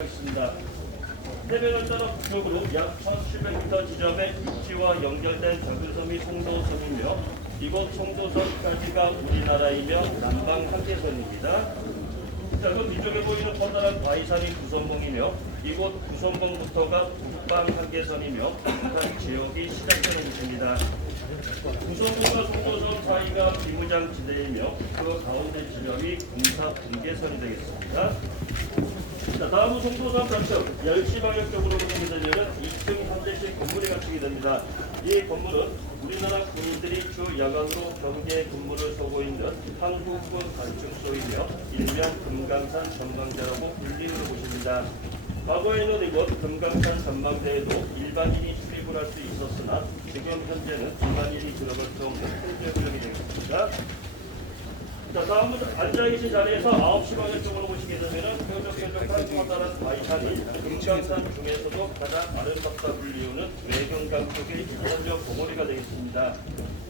있습니다. 해변을 따라 북쪽으로 약 1,700m 지점에 육지와 연결된 작은 섬이 송도섬이며 이곳 송도섬까지가 우리나라이며 남방 한계선입니다. 자, 그 뒤쪽에 보이는 커다란 바위산이 구선봉이며 이곳 구선봉부터가 북방 한계선이며 북한 지역이 시작되는 곳입니다. 구선봉과 송도섬 사이가 비무장지대이며 그 가운데 지점이 군사 분계선이 되겠습니다. 자, 다음은 송도산 좌측 10시 방향 쪽으로 보게 되면 2층 3대씩 건물이 갖추게 됩니다. 이 건물은 우리나라 군인들이 주 야간으로 경계 근무를 서고 있는 한국군 관측소이며 일명 금강산 전망대라고 불리는 곳입니다. 과거에는 이곳 금강산 전망대에도 일반인이 출입을 할 수 있었으나 지금 현재는 일반인이 들어갈 수 없는 통제 구역이 되겠습니다. 자, 다음은 앉아계신 자리에서 9시 방향 쪽으로 보시게 되면은 뾰족뾰족한 커다란 바위산이 금강산 중에서도 가장 아름답다 불리우는 외경강 쪽의 이원적 봉우리가 되겠습니다.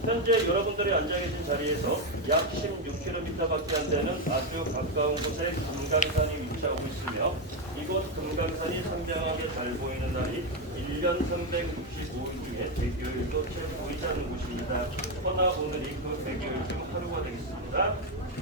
현재 여러분들이 앉아계신 자리에서 약 16km밖에 안 되는 아주 가까운 곳에 금강산이 위치하고 있으며 이곳 금강산이 상당하게 잘 보이는 날이 1년 365일 중에 대교일도 채 보이지 않는 곳입니다. 허나 오늘이 그 대교일 중 하루가 되겠습니다.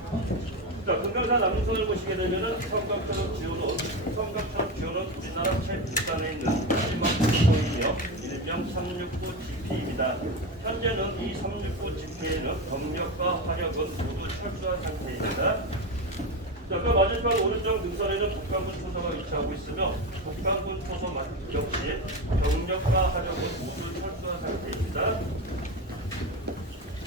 자, 금강산 남성을 보시게 되면은 성곽처럼 지어놓은 성곽처럼 지어놓은 우리나라 최북단에 있는 마지막 공이며 일명 369 GP입니다. 현재는 이 369 GP에는 검역과 화력은 모두 철수한 상태입니다. 자, 그 맞은편 오른쪽 능선에는 북한군 초소가 위치하고 있으며 북한군 초소 마- 역시 경력과 화력은 모두 철수한 상태입니다.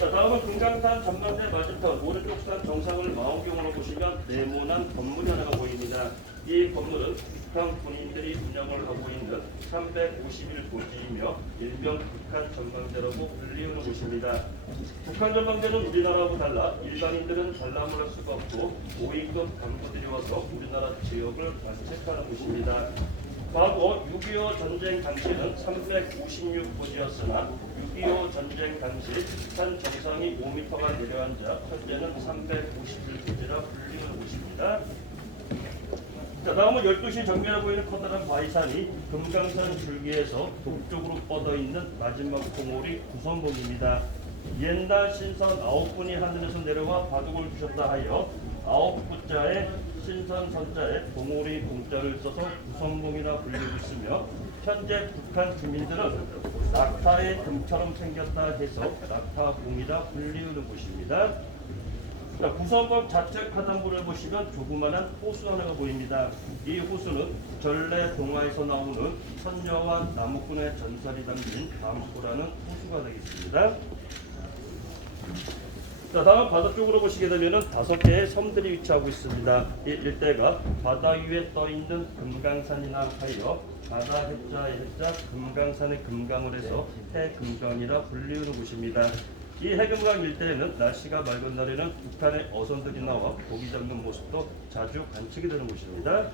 자, 다음은 금강산 전망대 맞은편 오른쪽 산 정상을 망원경으로 보시면 네모난 건물이 하나가 보입니다. 이 건물은 북한 군인들이 운영을 하고 있는 351 고지이며 일명 북한 전망대라고 불리우는 곳입니다. 북한 전망대는 우리나라하고 달라 일반인들은 관람을 할 수가 없고 5위급 간부들이 와서 우리나라 지역을 관측하는 곳입니다. 과거 6.25 전쟁 당시는 356고지였으나 6.25 전쟁 당시 산 정상이 5m가 내려앉아 현재는 351고지라 불리는 곳입니다. 자, 다음은 12시 정면에 보이는 커다란 바위산이 금강산 줄기에서 북쪽으로 뻗어 있는 마지막 봉우리 구선봉입니다. 옛날 신선 아홉 분이 하늘에서 내려와 바둑을 주셨다 하여 아홉 구자에 신선 선자에 봉우리 봉자를 써서 구선봉이라 불리고 있으며 현재 북한 주민들은 낙타의 금처럼 생겼다 해서 낙타봉이라 불리우는 곳입니다. 자, 구성범 좌측 하단부를 보시면 조그마한 호수 하나가 보입니다. 이 호수는 전래 동화에서 나오는 선녀와 나무꾼의 전설이 담긴 담호라는 호수가 되겠습니다. 자, 다음 바다 쪽으로 보시게 되면 다섯 개의 섬들이 위치하고 있습니다. 이 일대가 바다 위에 떠 있는 금강산이나 하여 바다 해자의 해자 금강산의 금강을 해서 해금강이라 불리우는 곳입니다. 이 해금강 일대에는 날씨가 맑은 날에는 북한의 어선들이 나와 고기 잡는 모습도 자주 관측이 되는 곳입니다.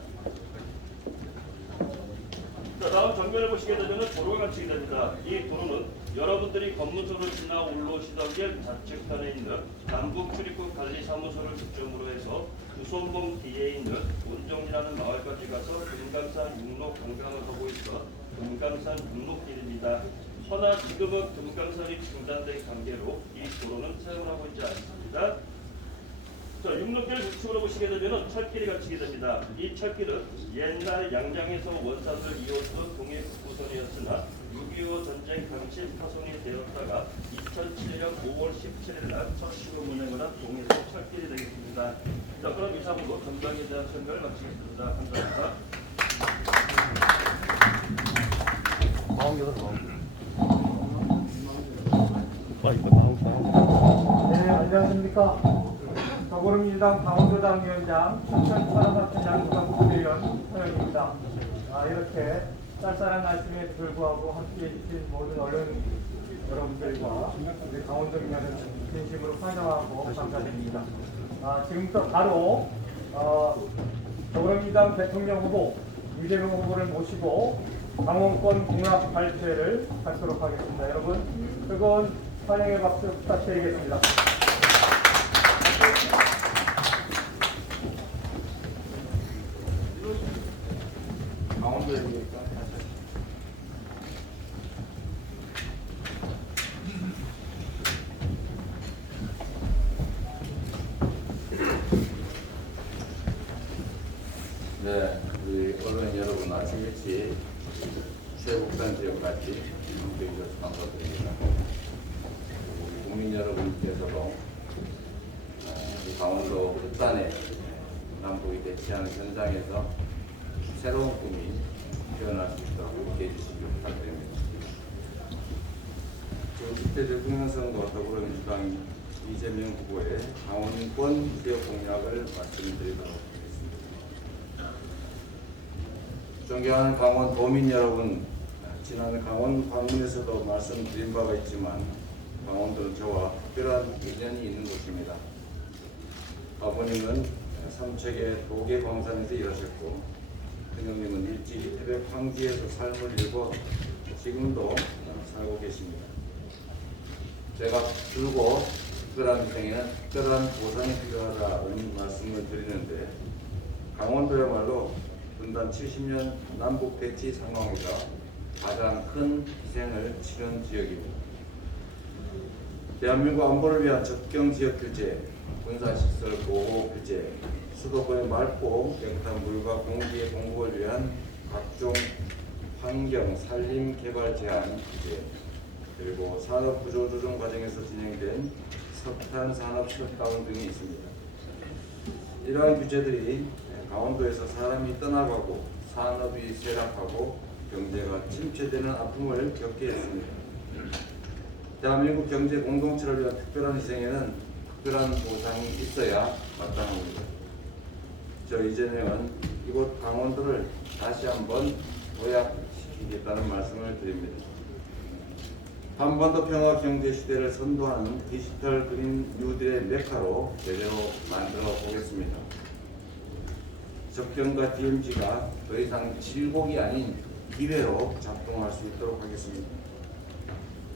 자, 다음 정면을 보시게 되면 도로가 관측이 됩니다. 이 도로는 여러분들이 검문소를 지나 올라오시던 길 좌측편에 있는 남북 출입국 관리사무소를 중점으로 해서 구손봉 뒤에 있는 온정이라는 마을까지 가서 금강산 육로 관광을 하고 있어 금강산 육로길입니다. 허나 지금은 금강산이 중단된 관계로 이 도로는 사용을 하고 있지 않습니다. 자, 육로길 우측으로 보시게 되면 철길이 갖추게 됩니다. 이 철길은 옛날 양양에서 원산을 이어주던 동해 북부선이었으나 6.25 전쟁 당시 파손이 되었다가 2007년 5월 17일 날첫 시공 운행을 한 동해선 철길이 되겠습니다. 자, 그럼 이상으로 전방에 대한 설명을 마치겠습니다. 감사합니다. 아, 네, 안녕하십니까. 더불어민주당 강원도당 위원장 춘천 천안같은 양구당 국회의원 서영입니다. 아, 이렇게 쌀쌀한 날씨에도 불구하고 함께 해 주신 모든 언론 여러분들과 우리 강원도 민원을 진심으로 환영하고 감사드립니다. 아, 지금부터 바로 어, 더불어민주당 대통령 후보 이재명 후보를 모시고 강원권 공약 발표회를 갖도록 하겠습니다. 여러분 뜨거운 환영의 박수 부탁드리겠습니다. 보여드릴까? 네, 우리 언론 여러분 아시겠지? 최북단 지역까지 함께 해주셔서 감사드립니다. 우리 국민 여러분께서도 어, 이 강원도 끝단에 남북이 대치 하는 현장에서 새로운 꿈이 태어날 수 있도록 함께 해주시기 부탁드립니다. 제20대 대통령 선거 더불어민주당 이재명 후보의 강원권 지역 공약을 말씀드리도록 하겠습니다. 존경하는 강원 도민 여러분, 지난 강원 방문에서도 말씀드린 바가 있지만 강원도는 저와 특별한 인연이 있는 곳입니다. 아버님은 삼척의 도계 광산에서 일하셨고 큰형님은 일찍이 태백 황지에서 삶을 일고 지금도 살고 계십니다. 제가 줄고 특별한 인생에는 특별한 보상이 필요하다는 말씀을 드리는데 강원도야말로 분단 70년 남북 대치 상황에서 가장 큰 희생을 치른 지역입니다. 대한민국 안보를 위한 접경 지역 규제, 군사시설 보호 규제, 수도권의 맑고 깨끗한 물과 공기의 공급을 위한 각종 환경 산림 개발 제한 규제, 그리고 산업 구조 조정 과정에서 진행된 석탄 산업 셧다운 등이 있습니다. 이러한 규제들이 강원도에서 사람이 떠나가고 산업이 쇠락하고 경제가 침체되는 아픔을 겪게 했습니다. 대한민국 경제 공동체를 위한 특별한 희생에는 특별한 보상이 있어야 마땅합니다. 저 이재명은 이곳 강원도를 다시 한번 도약시키겠다는 말씀을 드립니다. 한반도 평화 경제 시대를 선도하는 디지털 그린 뉴딜의 메카로 제대로 만들어 보겠습니다. 접경과 DMZ가 더 이상 질곡이 아닌 기회로 작동할 수 있도록 하겠습니다.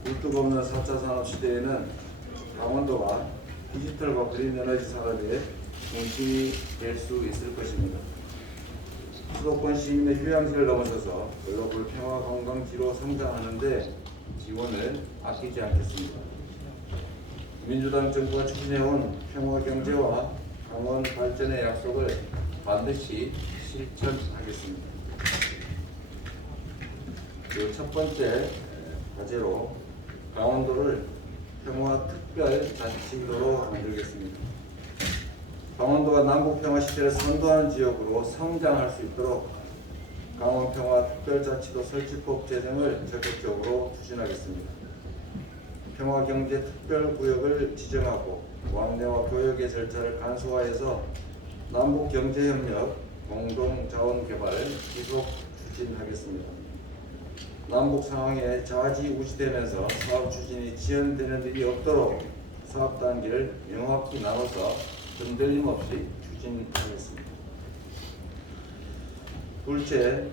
굴뚝 없는 4차 산업 시대에는 강원도가 디지털과 그린 에너지 산업의 중심이 될 수 있을 것입니다. 수도권 시민의 휴양지를 넘어서서 글로벌 평화 관광지로 성장하는데 지원을 아끼지 않겠습니다. 민주당 정부가 추진해온 평화 경제와 강원 발전의 약속을 반드시 실천하겠습니다. 그 첫 번째 과제로 강원도를 평화 특별 자치도로 만들겠습니다. 강원도가 남북 평화 시대를 선도하는 지역으로 성장할 수 있도록 강원 평화 특별자치도 설치법 제정을 적극적으로 추진하겠습니다. 평화 경제 특별 구역을 지정하고 왕래와 교역의 절차를 간소화해서 남북 경제 협력, 공동 자원 개발을 지속 추진하겠습니다. 남북 상황에 좌지우지되면서 사업 추진이 지연되는 일이 없도록 사업 단계를 명확히 나눠서 흔들림 없이 추진하겠습니다. 둘째,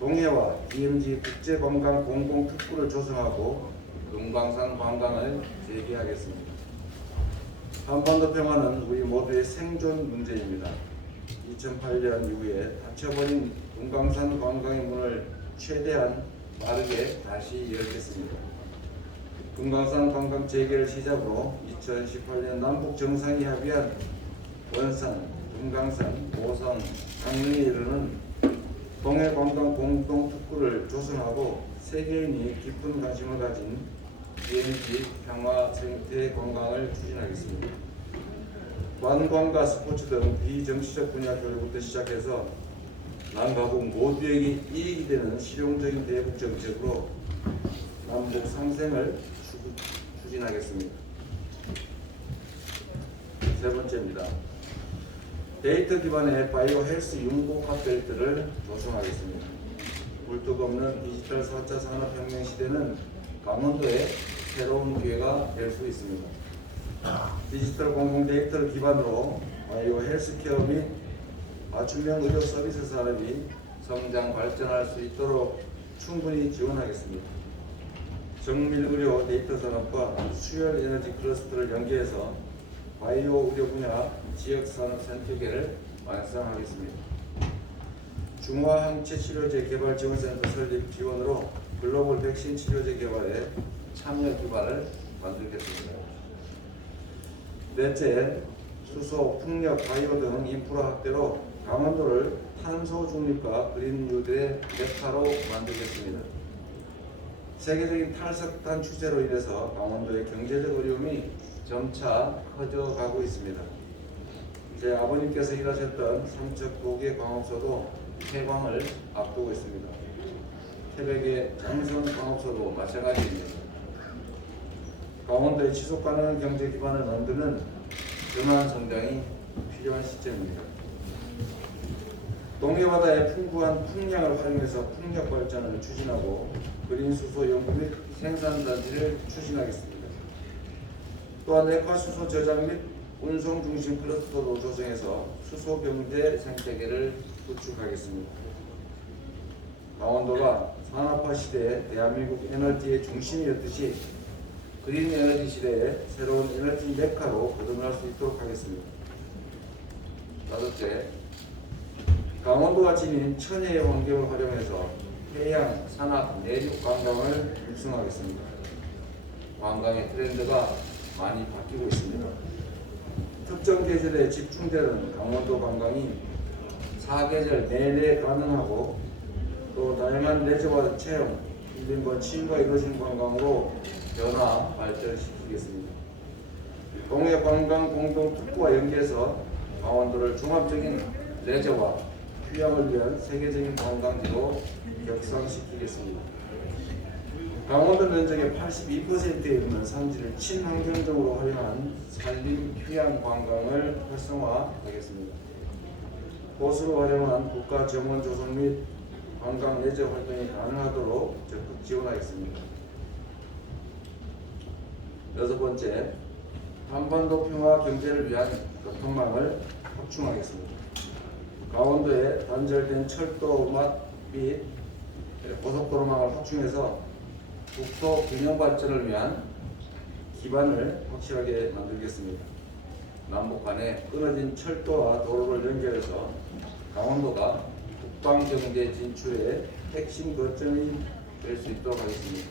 동해와 DMZ 국제관광 공동특구를 조성하고 금강산 관광을 재개하겠습니다. 한반도 평화는 우리 모두의 생존 문제입니다. 2008년 이후에 닫혀버린 금강산 관광의 문을 최대한 빠르게 다시 열겠습니다. 금강산 관광 재개를 시작으로 2018년 남북 정상이 합의한 원산, 금강산, 오성, 강릉에 이르는 동해 관광 공동 특구를 조성하고 세계인이 깊은 관심을 가진 DMZ 평화 생태 관광을 추진하겠습니다. 관광과 스포츠 등 비정치적 분야 교류부터 시작해서 남가국 모두에게 이익이 되는 실용적인 대북 정책으로 남북 상생을 추- 추진하겠습니다. 세 번째입니다. 데이터 기반의 바이오 헬스 융복합 벨트를 조성하겠습니다. 굴뚝 없는 디지털 4차 산업혁명 시대는 강원도의 새로운 기회가 될 수 있습니다. 디지털 공공 데이터를 기반으로 바이오 헬스케어 및 맞춤형 의료 서비스 산업이 성장 발전할 수 있도록 충분히 지원하겠습니다. 정밀 의료 데이터 산업과 수열 에너지 클러스터를 연계해서 바이오 의료 분야 지역 산업 생태계를 완성하겠습니다. 중화 항체 치료제 개발 지원센터 설립 지원으로 글로벌 백신 치료제 개발에 참여 기반을 만들겠습니다. 넷째, 수소, 풍력, 바이오 등 인프라 확대로 강원도를 탄소 중립과 그린 뉴딜의 메카로 만들겠습니다. 세계적인 탈석탄 추세로 인해서 강원도의 경제적 어려움이 점차 커져가고 있습니다. 제 아버님께서 일하셨던 삼척 도계 광업소도 폐광을 앞두고 있습니다. 태백의 장성 광업소도 마찬가지입니다. 강원도의 지속 가능한 경제 기반을 만드는 전환 성장이 필요한 시점입니다. 동해바다의 풍부한 풍량을 활용해서 풍력 발전을 추진하고 그린 수소 연구 및 생산 단지를 추진하겠습니다. 또한 액화 수소 저장 및 운송 중심 클러스터도 조성해서 수소 경제 생태계를 구축하겠습니다. 강원도가 산업화 시대에 대한민국 에너지의 중심이었듯이 그린 에너지 시대에 새로운 에너지 메카로 거듭날 수 있도록 하겠습니다. 다섯째, 강원도가 지닌 천혜의 환경을 활용해서 해양, 산악, 내륙 관광을 육성하겠습니다. 관광의 트렌드가 많이 바뀌고 있습니다. 특정 계절에 집중되는 강원도 관광이 사계절 내내 가능하고 또 다양한 레저와 체험, 힐링과 치유가 이루어진 관광으로 변화 발전시키겠습니다. 동해 관광 공동 특구와 연계해서 강원도를 종합적인 레저와 휴양을 위한 세계적인 관광지로 격상시키겠습니다. 강원도 면적의 82%에 이르는 산지를 친환경적으로 활용한 산림 휴양 관광을 활성화하겠습니다. 보수로 활용한 국가 정원 조성 및 관광 예제 활동이 가능하도록 적극 지원하겠습니다. 여섯 번째, 한반도 평화 경제를 위한 교통망을 확충하겠습니다. 강원도에 단절된 철도망 및 고속도로망을 확충해서 국토 균형 발전을 위한 기반을 확실하게 만들겠습니다. 남북 간에 끊어진 철도와 도로를 연결해서 강원도가 국방 경제 진출의 핵심 거점이 될 수 있도록 하겠습니다.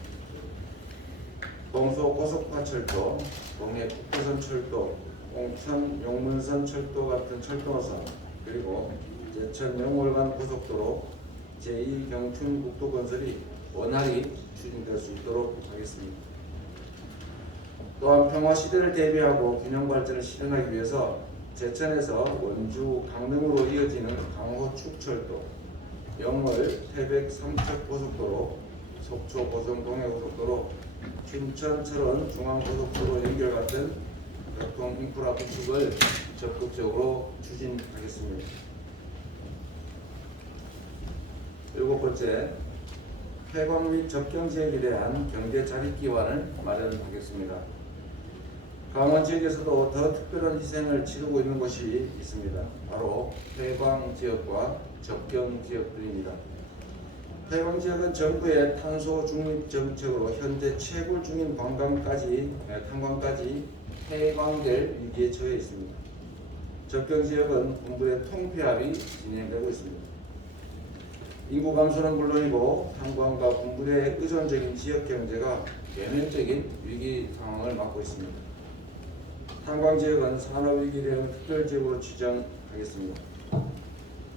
동서 고속화 철도, 동해 국도선 철도, 옹천 용문선 철도 같은 철도선 그리고 제천 영월간 고속도로 제2 경춘 국도 건설이 원활히 추진될 수 있도록 하겠습니다. 또한 평화 시대를 대비하고 균형 발전을 실현하기 위해서 제천에서 원주 강릉으로 이어지는 강호축 철도, 영월 태백 삼척 고속도로, 속초 고성 동해 고속도로, 춘천 철원 중앙 고속도로 연결 같은 교통 인프라 구축을 적극적으로 추진하겠습니다. 일곱 번째, 폐광 및 접경 지역에 대한 경제 자립 기반을 마련하겠습니다. 강원 지역에서도 더 특별한 희생을 치르고 있는 곳이 있습니다. 바로 폐광 지역과 접경 지역들입니다. 폐광 지역은 정부의 탄소 중립 정책으로 현재 채굴 중인 관광까지 에, 탄광까지 폐광될 위기에 처해 있습니다. 접경 지역은 군부의 통폐합이 진행되고 있습니다. 인구 감소는 물론이고 탄광과 군부의 의존적인 지역 경제가 계면적인 위기 상황을 맞고 있습니다. 탄광 지역은 산업 위기 대응 특별 지역으로 지정하겠습니다.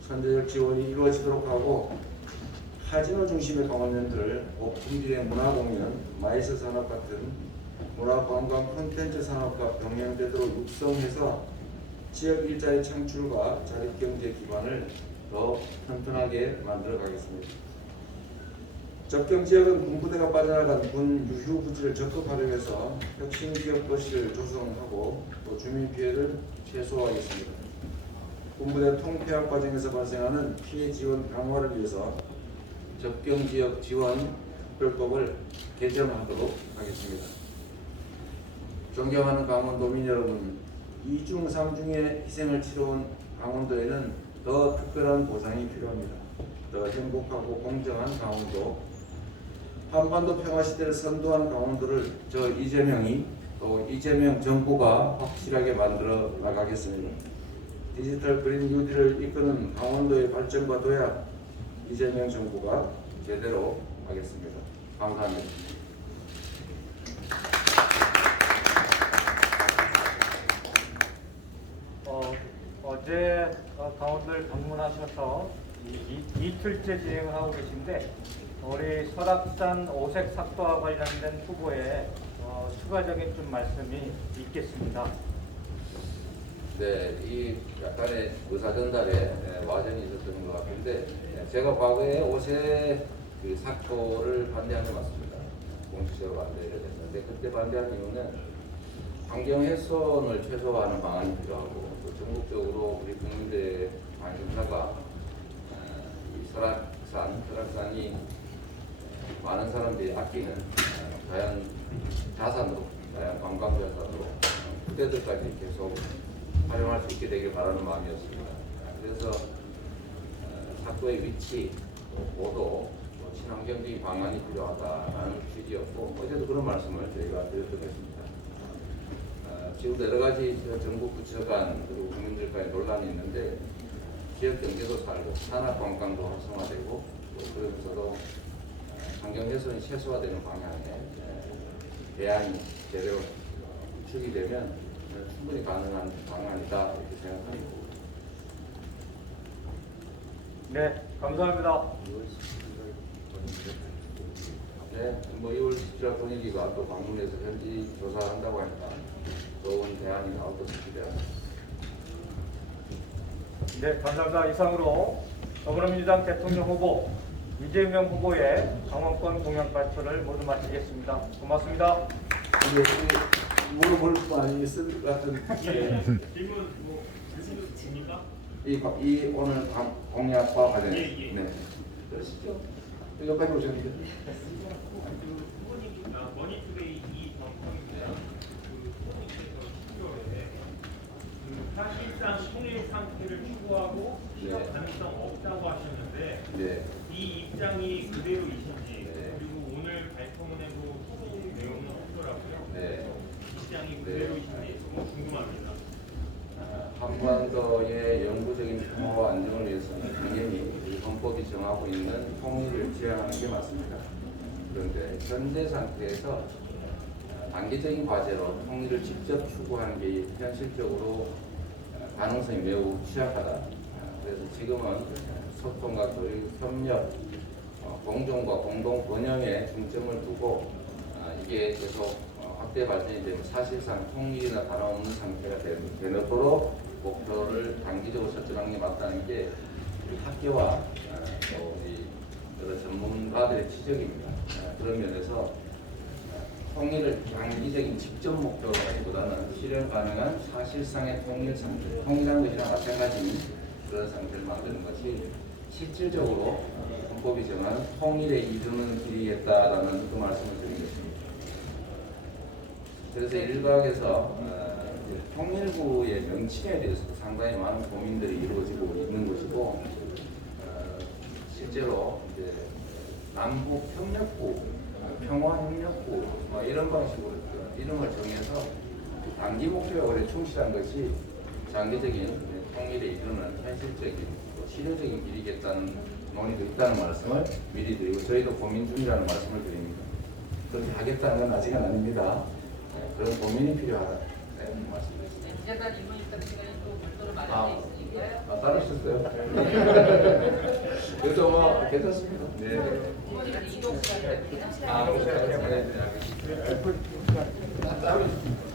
선제적 지원이 이루어지도록 하고 카지노 중심의 강원랜드를 오픈기의 문화공연, 마이스 산업 같은 문화관광 콘텐츠 산업과 병행되도록 육성해서 지역 일자리 창출과 자립경제 기반을 더 튼튼하게 만들어 가겠습니다. 접경 지역은 군부대가 빠져나간 군 유휴 부지를 적극 활용해서 혁신 기업 도시를 조성하고 또 주민 피해를 최소화하겠습니다. 군부대 통폐합 과정에서 발생하는 피해 지원 강화를 위해서 접경 지역 지원 특별법을 개정하도록 하겠습니다. 존경하는 강원도민 여러분, 이중 삼중의 희생을 치러온 강원도에는 더 특별한 보상이 필요합니다. 더 행복하고 공정한 강원도, 한반도 평화 시대를 선도한 강원도를 저 이재명이 또 이재명 정부가 확실하게 만들어 나가겠습니다. 디지털 그린 뉴딜을 이끄는 강원도의 발전과 도약, 이재명 정부가 제대로 하겠습니다. 감사합니다. 어, 어제 어, 강원도를 방문하셔서 이, 이, 이 틀째 진행을 하고 계신데 우리 설악산 오색 삭도와 관련된 후보에 어, 추가적인 좀 말씀이 있겠습니다. 네, 이 약간의 의사 전달에 네, 와전이 있었던 것 같은데 네, 제가 과거에 옷에 그 삭도를 반대한 게 맞습니다. 공식적으로 반대를 했는데 그때 반대한 이유는 환경 훼손을 최소화하는 방안이 필요하고 또 전국적으로 우리 국민들의 관심사가 어, 이 설악산, 설악산이 많은 사람들이 아끼는 어, 자연 자산으로, 자연 관광 자산으로 어, 그때들까지 계속 활용할 수 있게 되길 바라는 마음이었습니다. 그래서 어, 사고의 위치, 또 보도, 또 친환경적인 방안이 필요하다라는 취지였고 어제도 그런 말씀을 저희가 드렸던 것입니다. 어, 지금도 여러 가지 저 정부 부처 간 그리고 국민들 간의 논란이 있는데 지역 경제도 살고 산업 관광도 활성화되고 또 그러면서도 어, 환경 훼손이 최소화되는 방향에 에, 대안이 제대로 구축이 되면 어, 충분히 가능한 방안이다 이렇게 생각합니다. 네, 감사합니다. 네, 뭐 2월 17일 분위기가 또 방문해서 현지 조사한다고 하니까 좋은 대안이 나올 것을 기대합니다. 네, 감사합니다. 이상으로 더불어민주당 대통령 후보 이재명 후보의 강원권 공약 발표를 모두 마치겠습니다. 고맙습니다. 이게 물어볼 거 아니겠습니까? 예. 질문 뭐 있습니까? 이, 과- 이 오늘 강- 공약과 관련해서 예, 예. 네. 그러시죠. 여기까지 오셨는데. 그 후보님 아, 머니투데이 이정평입니다. 그 후보님께서 10월에 그 사실상 통일 상태를 추구하고 실현 네. 가능성 없다고 하셨는데 네. 이 입장이 그대로이신지 네. 그리고 오늘 발표문에도 소송 내용은 없더라고요. 네. 입장이 네. 그대로이신지 조금 궁금합니다. 아, 한반도의 영구적인 평화와 안정을 위해서는 당연히 이 헌법이 정하고 있는 통일을 지향하는 게 맞습니다. 그런데 현재 상태에서 어, 단기적인 과제로 통일을 직접 추구하는 게 현실적으로 어, 가능성이 매우 취약하다. 어, 그래서 지금은 소통과 교육, 협력, 어, 공존과 공동 번영에 중점을 두고 아, 이게 계속 어, 확대 발전이 되면 사실상 통일이나 다름없는 상태가 되- 되도록 목표를 단기적으로 설정하는 게 맞다는 게 우리 학교와 어, 또 우리 여러 전문가들의 지적입니다. 어, 그런 면에서 어, 통일을 단기적인 직접 목표로 하기보다는 실현 가능한 사실상의 통일 상태, 통일한 것이랑 마찬가지인 그런 상태를 만드는 것이 실질적으로 헌법이 정하는 통일에 이르는 길이겠다라는 그 말씀을 드리는 것입니다. 그래서 일각에서 어, 이제 통일부의 명칭에 대해서도 상당히 많은 고민들이 이루어지고 있는 것이고 어, 실제로 이제 남북 협력부, 어, 평화협력부 뭐 이런 방식으로 그 이름을 정해서 단기 목표에 오래 충실한 것이 장기적인 통일에 이르는 현실적인 또 실효적인 길이겠다는 논의도 있다는 말씀을 미리 드리고 저희도 고민 중이라는 말씀을 드립니다. 그렇게 하겠다는 건 아직은 아닙니다. 네, 그런 고민이 필요하다는 말씀드렸습니다. 제가 질문 있다는 시간에 또 별도로 아, 마련돼 있으니까요. 아 따르셨어요? 그래도 뭐 괜찮습니다. 네. 아, 네. 네, 그, 그, 그, 있습니다.